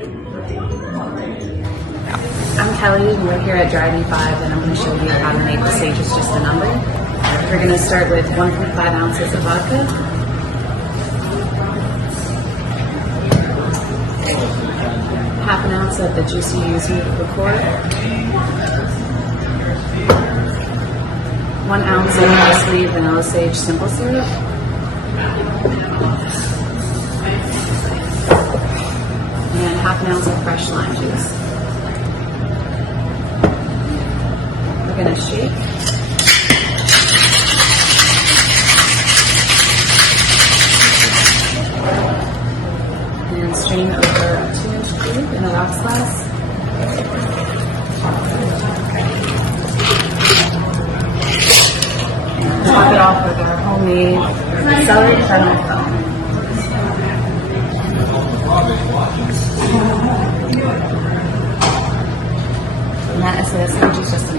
I'm Kelly, and we're here at Dry Me 5, and I'm going to show you how to make the sage is just a number. We're going to start with 1.5 ounces of vodka, half an ounce of the juicy yuzu liqueur, 1 ounce of parsley vanilla sage simple syrup, and half an ounce of fresh lime juice. We're going to shake. And strain over a 2-inch cube in a rocks glass. And top it off with our homemade celery caramel foam. And that is the sage is just